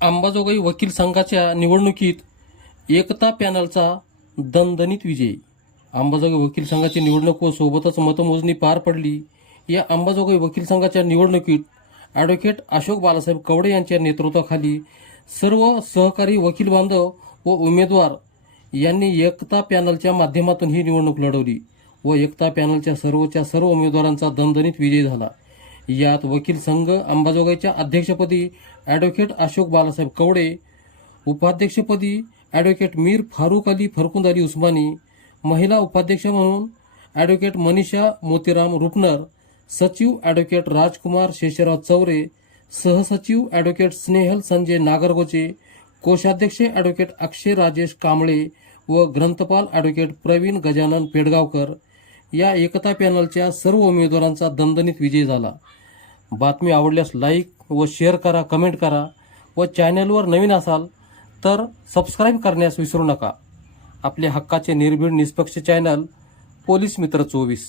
अंबाजोगाई वकील संघाच्या निवडणुकीत एकता पॅनलचा दणदणीत विजय। अंबाजोगाई वकील संघाची निवडणूक व सोबतच मतमोजणी पार पडली। या अंबाजोगाई वकील संघाच्या निवडणुकीत ॲडव्होकेट अशोक बालासाहेब कवडे यांच्या नेतृत्वाखाली सर्व सहकारी वकील बांधव व उमेदवार यांनी एकता पॅनलच्या माध्यमातून ही निवडणूक लढवली व एकता पॅनलच्या सर्व उमेदवारांचा दणदणीत विजय झाला। यात वकील संघ अंबाजोगाईच्या अध्यक्षपदी ॲडव्होकेट अशोक बालासाहेब कवडे, उपाध्यक्षपदी ॲडव्होकेट मीर फारुक अली फरकुंद अली उस्मानी, महिला उपाध्यक्ष म्हणून ॲडव्होकेट मनीषा मोतीराम रुपनर, सचिव ॲडव्होकेट राजकुमार शेषराव चौरे, सहसचिव ॲडव्होकेट स्नेहल संजय नागरगोचे, कोषाध्यक्ष ॲडव्होकेट अक्षय राजेश कांबळे व ग्रंथपाल ॲडव्होकेट प्रवीण गजानन पेडगावकर या एकता पॅनलच्या सर्व उमेदवारांचा दणदणीत विजय झाला। बातमी आवडल्यास लाईक व शेअर करा, कमेंट करा व चॅनलवर नवीन असाल तर सबस्क्राईब करण्यास विसरू नका। आपल्या हक्काचे निर्भीड निष्पक्ष चॅनल पोलीस मित्र 24।